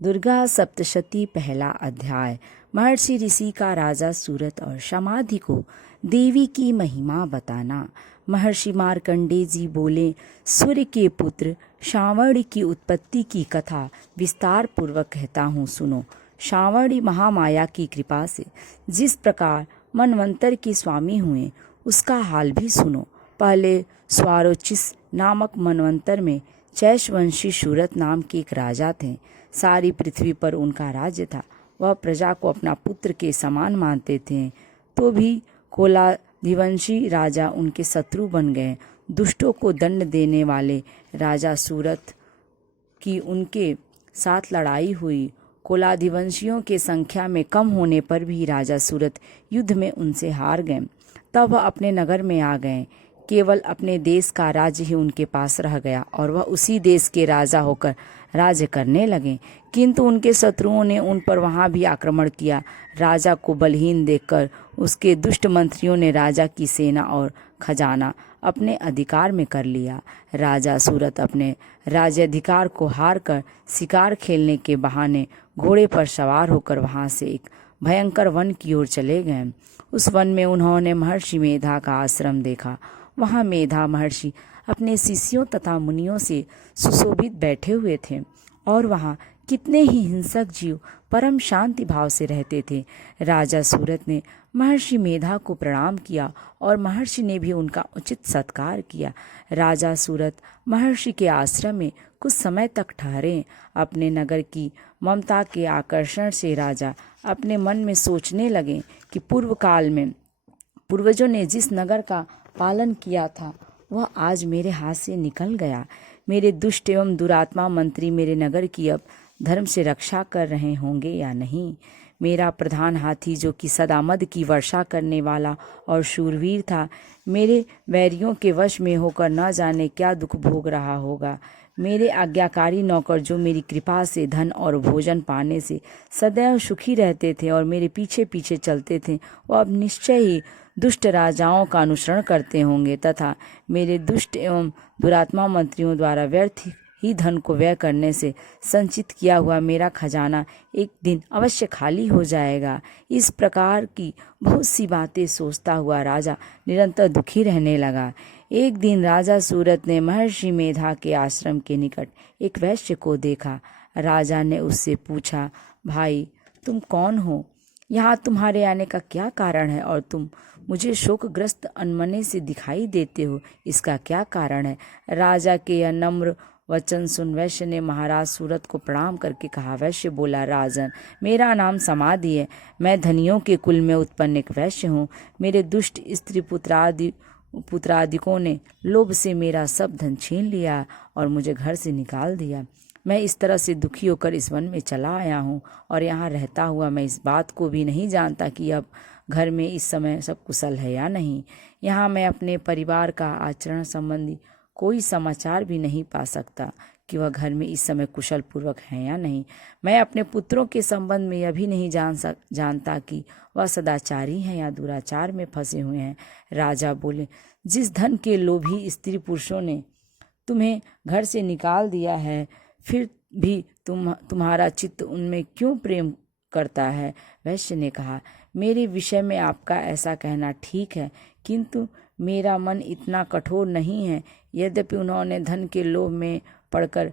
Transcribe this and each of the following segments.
दुर्गा सप्तशती पहला अध्याय। महर्षि ऋषि का राजा सूरत और समाधि को देवी की महिमा बताना। महर्षि मार्कंडेय जी बोले, सूर्य के पुत्र शावणी की उत्पत्ति की कथा विस्तार पूर्वक कहता हूँ, सुनो। शावणी महामाया की कृपा से जिस प्रकार मनवंतर के स्वामी हुए उसका हाल भी सुनो। पहले स्वारोचिस नामक मनवंतर में चैशवंशी सूरत नाम के एक राजा थे। सारी पृथ्वी पर उनका राज्य था। वह प्रजा को अपना पुत्र के समान मानते थे, तो भी कोलादिवंशी राजा उनके शत्रु बन गए। दुष्टों को दंड देने वाले राजा सूरत की उनके साथ लड़ाई हुई। कोलादिवंशियों के संख्या में कम होने पर भी राजा सूरत युद्ध में उनसे हार गए। तब वह अपने नगर में आ गए। केवल अपने देश का राज्य ही उनके पास रह गया और वह उसी देश के राजा होकर राज्य करने लगे। किंतु उनके शत्रुओं ने उन पर वहां भी आक्रमण किया। राजा को बलहीन देखकर उसके दुष्ट मंत्रियों ने राजा की सेना और खजाना अपने अधिकार में कर लिया। राजा सूरत अपने राज्याधिकार को हार कर शिकार खेलने के बहाने घोड़े पर सवार होकर वहां से एक भयंकर वन की ओर चले गए। उस वन में उन्होंने महर्षि मेधा का आश्रम देखा। वहां मेधा महर्षि अपने शिष्यों तथा मुनियों से सुशोभित बैठे हुए थे और वहां कितने ही हिंसक जीव परम शांति भाव से रहते थे। राजा सूरत ने महर्षि मेधा को प्रणाम किया और महर्षि ने भी उनका उचित सत्कार किया। राजा सूरत महर्षि के आश्रम में कुछ समय तक ठहरे। अपने नगर की ममता के आकर्षण से राजा अपने मन में सोचने लगे कि पूर्व काल में पूर्वजों ने जिस नगर का पालन किया था वह आज मेरे हाथ से निकल गया। मेरे दुष्ट एवं दुरात्मा मंत्री मेरे नगर की अब धर्म से रक्षा कर रहे होंगे या नहीं। मेरा प्रधान हाथी जो कि सदा मद की वर्षा करने वाला और शूरवीर था, मेरे वैरियों के वश में होकर न जाने क्या दुख भोग रहा होगा। मेरे आज्ञाकारी नौकर जो मेरी कृपा से धन और भोजन पाने से सदैव सुखी रहते थे और मेरे पीछे पीछे चलते थे, वह अब निश्चय ही दुष्ट राजाओं का अनुसरण करते होंगे तथा मेरे दुष्ट एवं दुरात्मा मंत्रियों द्वारा व्यर्थ ही धन को व्यय करने से संचित किया हुआ मेरा खजाना एक दिन अवश्य खाली हो जाएगा। इस प्रकार की बहुत सी बातें सोचता हुआ राजा निरंतर दुखी रहने लगा। एक दिन राजा सूरत ने महर्षि मेधा के आश्रम के निकट एक वैश्य को देखा। राजा ने उससे पूछा, भाई तुम कौन हो? यहाँ तुम्हारे आने का क्या कारण है और तुम मुझे शोकग्रस्त अनमने से दिखाई देते हो, इसका क्या कारण है? राजा के यह नम्र वचन सुन वैश्य ने महाराज सूरत को प्रणाम करके कहा। वैश्य बोला, राजन, मेरा नाम समाधि है। मैं धनियों के कुल में उत्पन्न एक वैश्य हूँ। मेरे दुष्ट स्त्री पुत्रादिकों ने लोभ से मेरा सब धन छीन लिया और मुझे घर से निकाल दिया। मैं इस तरह से दुखी होकर इस वन में चला आया हूँ और यहाँ रहता हुआ मैं इस बात को भी नहीं जानता कि अब घर में इस समय सब कुशल है या नहीं। यहाँ मैं अपने परिवार का आचरण संबंधी कोई समाचार भी नहीं पा सकता कि वह घर में इस समय कुशल पूर्वक है या नहीं। मैं अपने पुत्रों के संबंध में यह भी नहीं जानता कि वह सदाचारी हैं या दुराचार में फंसे हुए हैं। राजा बोले, जिस धन के लोभी स्त्री पुरुषों ने तुम्हें घर से निकाल दिया है, फिर भी तुम्हारा चित्त उनमें क्यों प्रेम करता है? वैश्य ने कहा, मेरे विषय में आपका ऐसा कहना ठीक है, किंतु मेरा मन इतना कठोर नहीं है। यद्यपि उन्होंने धन के लोभ में पड़कर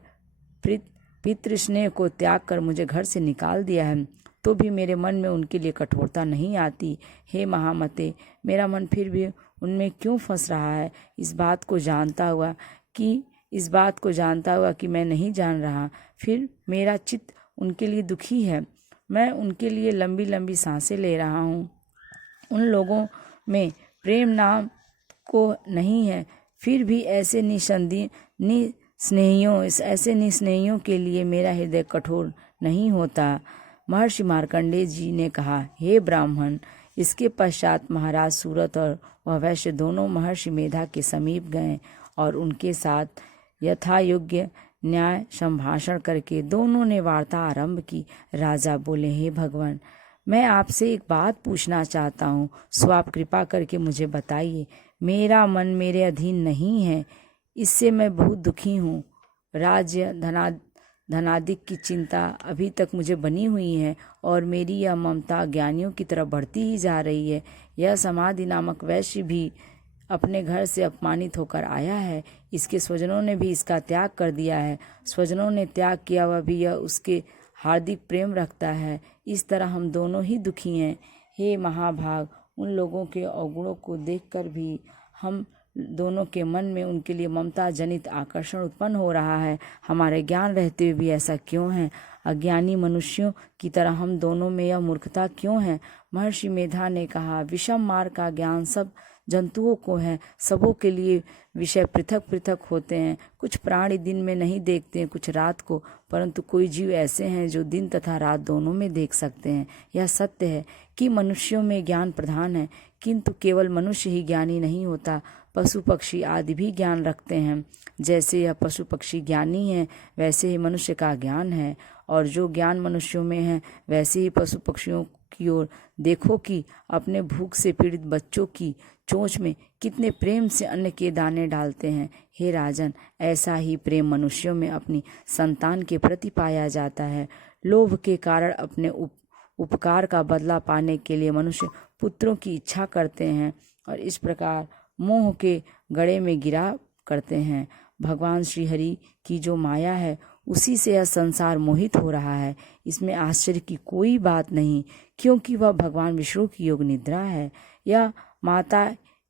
पितृस्नेह को त्याग कर मुझे घर से निकाल दिया है, तो भी मेरे मन में उनके लिए कठोरता नहीं आती। हे महामते, मेरा मन फिर भी उनमें क्यों फंस रहा है? इस बात को जानता हुआ कि मैं नहीं जान रहा, फिर मेरा चित्त उनके लिए दुखी है। मैं उनके लिए लंबी लंबी सांसें ले रहा हूँ। उन लोगों में प्रेम नाम को नहीं है, फिर भी ऐसे निस्नेहियों के लिए मेरा हृदय कठोर नहीं होता। महर्षि मार्कंडेय जी ने कहा, हे ब्राह्मण। इसके पश्चात महाराज सूरत और वह वैश्य दोनों महर्षि मेधा के समीप गए और उनके साथ यथा योग्य न्याय संभाषण करके दोनों ने वार्ता आरंभ की। राजा बोले, हे भगवान, मैं आपसे एक बात पूछना चाहता हूँ, सो आप कृपा करके मुझे बताइए। मेरा मन मेरे अधीन नहीं है, इससे मैं बहुत दुखी हूँ। राज्य धनादिक की चिंता अभी तक मुझे बनी हुई है और मेरी यह ममता ज्ञानियों की तरफ बढ़ती ही जा रही है। यह समाधि नामक वैश्य भी अपने घर से अपमानित होकर आया है, इसके स्वजनों ने भी इसका त्याग कर दिया है। स्वजनों ने त्याग किया वह भी यह उसके हार्दिक प्रेम रखता है। इस तरह हम दोनों ही दुखी हैं। हे महाभाग, उन लोगों के अवगुणों को देखकर भी हम दोनों के मन में उनके लिए ममता जनित आकर्षण उत्पन्न हो रहा है। हमारे ज्ञान रहते हुए भी ऐसा क्यों है? अज्ञानी मनुष्यों की तरह हम दोनों में यह मूर्खता क्यों है? महर्षि मेधा ने कहा, विषम मार्ग का ज्ञान सब जंतुओं को है। सबों के लिए विषय पृथक पृथक होते हैं। कुछ प्राणी दिन में नहीं देखते हैं, कुछ रात को, परंतु कोई जीव ऐसे हैं जो दिन तथा रात दोनों में देख सकते हैं। यह सत्य है कि मनुष्यों में ज्ञान प्रधान है, किंतु केवल मनुष्य ही ज्ञानी नहीं होता, पशु पक्षी आदि भी ज्ञान रखते हैं। जैसे यह पशु पक्षी ज्ञानी है, वैसे ही मनुष्य का ज्ञान है, और जो ज्ञान मनुष्यों में है वैसे ही पशु पक्षियों की ओर देखो कि अपने भूख से पीड़ित बच्चों की चोंच में कितने प्रेम से अन्न के दाने डालते हैं। हे राजन, ऐसा ही प्रेम मनुष्यों में अपनी संतान के प्रति पाया जाता है। लोभ के कारण अपने उपकार का बदला पाने के लिए मनुष्य पुत्रों की इच्छा करते हैं और इस प्रकार मोह के गड़े में गिरा करते हैं। भगवान श्री हरि की जो माया है उसी से यह संसार मोहित हो रहा है। इसमें आश्चर्य की कोई बात नहीं, क्योंकि वह भगवान विष्णु की योग निद्रा है। यह माता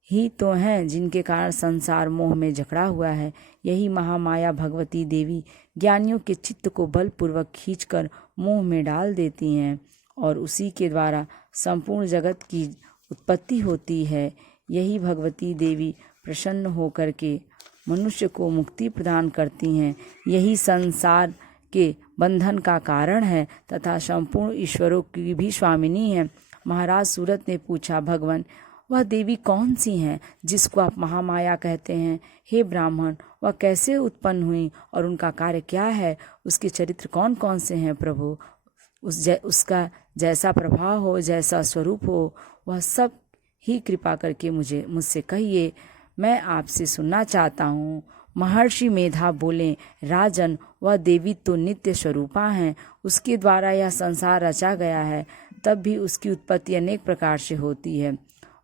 ही तो हैं जिनके कारण संसार मोह में जकड़ा हुआ है। यही महामाया भगवती देवी ज्ञानियों के चित्त को बलपूर्वक खींचकर मोह में डाल देती हैं और उसी के द्वारा संपूर्ण जगत की उत्पत्ति होती है। यही भगवती देवी प्रसन्न होकर के मनुष्य को मुक्ति प्रदान करती हैं। यही संसार के बंधन का कारण है तथा संपूर्ण ईश्वरों की भी स्वामिनी है। महाराज सूरत ने पूछा, भगवान वह देवी कौन सी हैं जिसको आप महामाया कहते हैं? हे ब्राह्मण, वह कैसे उत्पन्न हुई और उनका कार्य क्या है? उसके चरित्र कौन कौन से हैं प्रभु? उसका जैसा प्रभाव हो, जैसा स्वरूप हो, वह सब ही कृपा करके मुझसे कहिए, मैं आपसे सुनना चाहता हूँ। महर्षि मेधा बोले, राजन, वह देवी तो नित्य स्वरूपा हैं। उसके द्वारा यह संसार रचा गया है, तब भी उसकी उत्पत्ति अनेक प्रकार से होती है।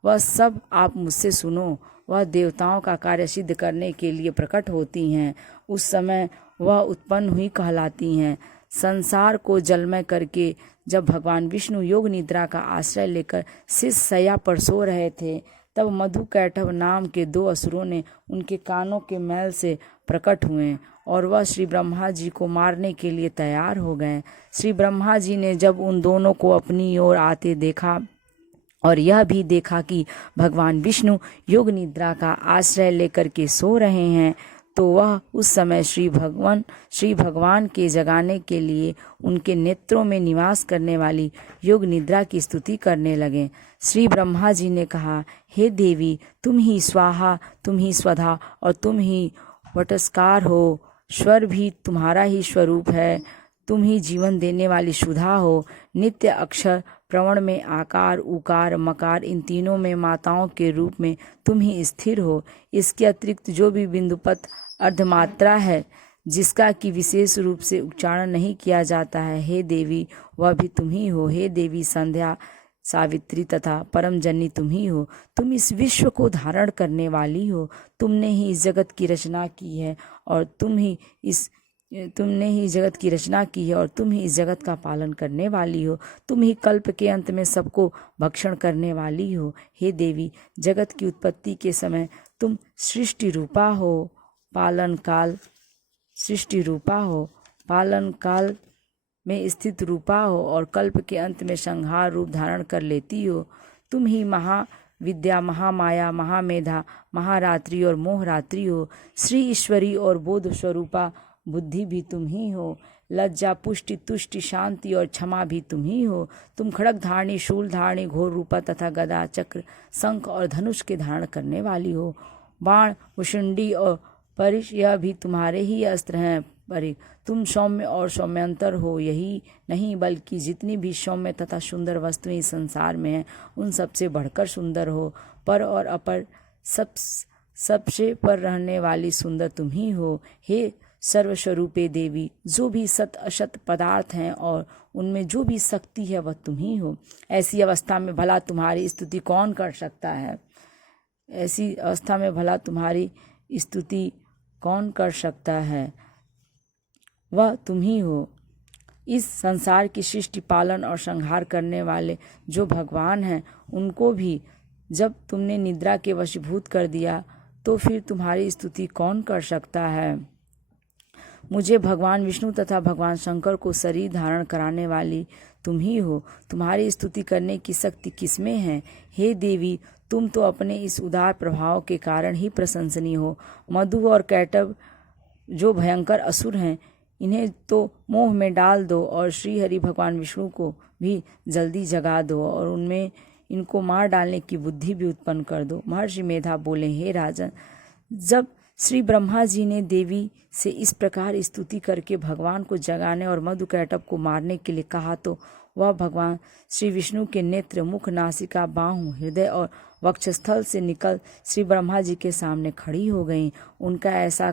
वह सब आप मुझसे सुनो। वह देवताओं का कार्य सिद्ध करने के लिए प्रकट होती हैं। उस समय वह उत्पन्न हुई कहलाती हैं। संसार को जलमय करके जब भगवान विष्णु योग निद्रा का आश्रय लेकर शिष्य शैया पर सो रहे थे, तब मधु कैटभ नाम के 2 असुरों ने उनके कानों के मैल से प्रकट हुए और वह श्री ब्रह्मा जी को मारने के लिए तैयार हो गए। श्री ब्रह्मा जी ने जब उन दोनों को अपनी ओर आते देखा और यह भी देखा कि भगवान विष्णु योग निद्रा का आश्रय लेकर के सो रहे हैं, तो वह उस समय श्री भगवान के जगाने के लिए उनके नेत्रों में निवास करने वाली योग निद्रा की स्तुति करने लगे। श्री ब्रह्मा जी ने कहा, हे देवी, तुम ही स्वाहा, तुम ही स्वधा और तुम ही वटस्कार हो। स्वर भी तुम्हारा ही स्वरूप है। तुम ही जीवन देने वाली सुधा हो। नित्य अक्षर प्रवण में आकार, उकार, मकार, इन तीनों में माताओं के रूप में तुम ही स्थिर हो। इसके अतिरिक्त जो भी बिंदुपत अर्धमात्रा है, जिसका कि विशेष रूप से उच्चारण नहीं किया जाता है, हे देवी, वह भी तुम ही हो। हे देवी संध्या, सावित्री तथा परम जननी तुम ही हो। तुम इस विश्व को धारण करने वाली हो। तुमने ही इस जगत की रचना की है और तुम ही इस जगत का पालन करने वाली हो। तुम ही कल्प के अंत में सबको भक्षण करने वाली हो। हे देवी, जगत की उत्पत्ति के समय तुम सृष्टि रूपा हो, पालन काल में स्थित रूपा हो और कल्प के अंत में संहार रूप धारण कर लेती हो। तुम ही महाविद्या, महामाया, महामेधा, महारात्रि और मोहरात्रि हो। श्री ईश्वरी और बोध स्वरूपा बुद्धि भी तुम ही हो। लज्जा, पुष्टि, तुष्टि, शांति और क्षमा भी तुम ही हो। तुम खड़ग धारणी, शूल धारणी, घोर रूपा तथा गदा, चक्र, शंख और धनुष के धारण करने वाली हो। बाण, भुषुंडी और परिश, यह भी तुम्हारे ही अस्त्र हैं। परि, तुम सौम्य और सौम्यंतर हो। यही नहीं बल्कि जितनी भी सौम्य तथा सुंदर वस्तुएं इस संसार में हैं, उन सबसे बढ़कर सुंदर हो। पर और अपर सबसे पर रहने वाली सुंदर तुम ही हो। हे सर्वस्वरूपे देवी, जो भी सत असत पदार्थ हैं और उनमें जो भी शक्ति है वह तुम ही हो। ऐसी अवस्था में भला तुम्हारी स्तुति कौन कर सकता है? ऐसी अवस्था में भला तुम्हारी स्तुति कौन कर सकता है? वह तुम ही हो। इस संसार की सृष्टि, पालन और संहार करने वाले जो भगवान हैं, उनको भी जब तुमने निद्रा के वशीभूत कर दिया तो फिर तुम्हारी स्तुति कौन कर सकता है? मुझे भगवान विष्णु तथा भगवान शंकर को शरीर धारण कराने वाली तुम ही हो। तुम्हारी स्तुति करने की शक्ति किसमें है? हे देवी, तुम तो अपने इस उदार प्रभाव के कारण ही प्रशंसनीय हो। मधु और कैटभ जो भयंकर असुर हैं, इन्हें तो मोह में डाल दो और श्री हरि भगवान विष्णु को भी जल्दी जगा दो और उनमें इनको मार डालने की बुद्धि भी उत्पन्न कर दो। महर्षि मेधा बोले, हे राजन, जब श्री ब्रह्मा जी ने देवी से इस प्रकार स्तुति करके भगवान को जगाने और मधु कैटभ को मारने के लिए कहा तो वह भगवान श्री विष्णु के नेत्र, मुख, नासिका, बाहु, हृदय और वक्षस्थल से निकल श्री ब्रह्मा जी के सामने खड़ी हो गईं। उनका ऐसा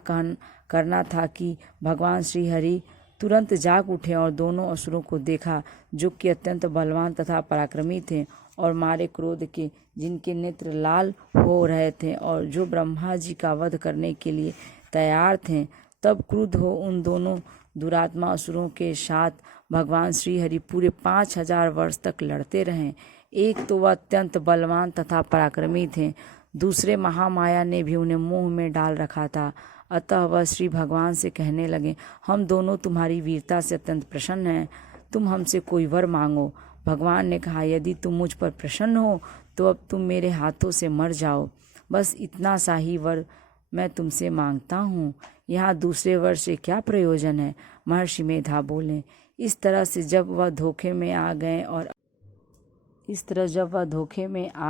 करना था कि भगवान श्री हरि तुरंत जाग उठे और दोनों असुरों को देखा, जो कि अत्यंत बलवान तथा पराक्रमी थे और मारे क्रोध के, जिनके नेत्र लाल हो रहे थे और जो ब्रह्मा जी का वध करने के लिए तैयार थे। तब क्रुद्ध हो उन दोनों दुरात्मा असुरों के साथ भगवान श्री हरि पूरे 5000 वर्ष तक लड़ते रहे। एक तो वह अत्यंत बलवान तथा पराक्रमी थे, दूसरे महामाया ने भी उन्हें मोह में डाल रखा था। अतः वह श्री भगवान से कहने लगे, हम दोनों तुम्हारी वीरता से अत्यंत प्रसन्न हैं, तुम हमसे कोई वर मांगो। भगवान ने कहा, यदि तुम मुझ पर प्रसन्न हो तो अब तुम मेरे हाथों से मर जाओ। बस इतना सा ही वर मैं तुमसे मांगता हूँ, यहाँ दूसरे वर से क्या प्रयोजन है? महर्षि मेधा बोले, इस तरह जब वह धोखे में आ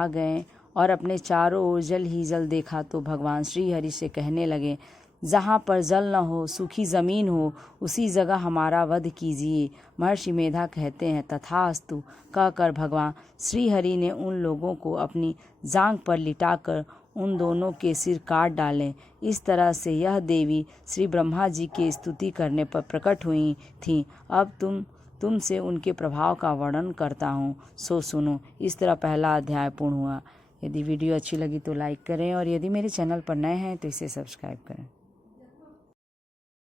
गए और अपने चारों ओर जल ही जल देखा तो भगवान श्री हरि से कहने लगे, जहाँ पर जल न हो, सूखी जमीन हो, उसी जगह हमारा वध कीजिए। महर्षि मेधा कहते हैं, तथास्तु कहकर भगवान श्री हरि ने उन लोगों को अपनी जांघ पर लिटाकर उन दोनों के सिर काट डाले। इस तरह से यह देवी श्री ब्रह्मा जी की स्तुति करने पर प्रकट हुई थीं। अब तुमसे उनके प्रभाव का वर्णन करता हूँ, सो सुनो। इस तरह पहला अध्याय पूर्ण हुआ। यदि वीडियो अच्छी लगी तो लाइक करें और यदि मेरे चैनल पर नए हैं तो इसे सब्सक्राइब करें।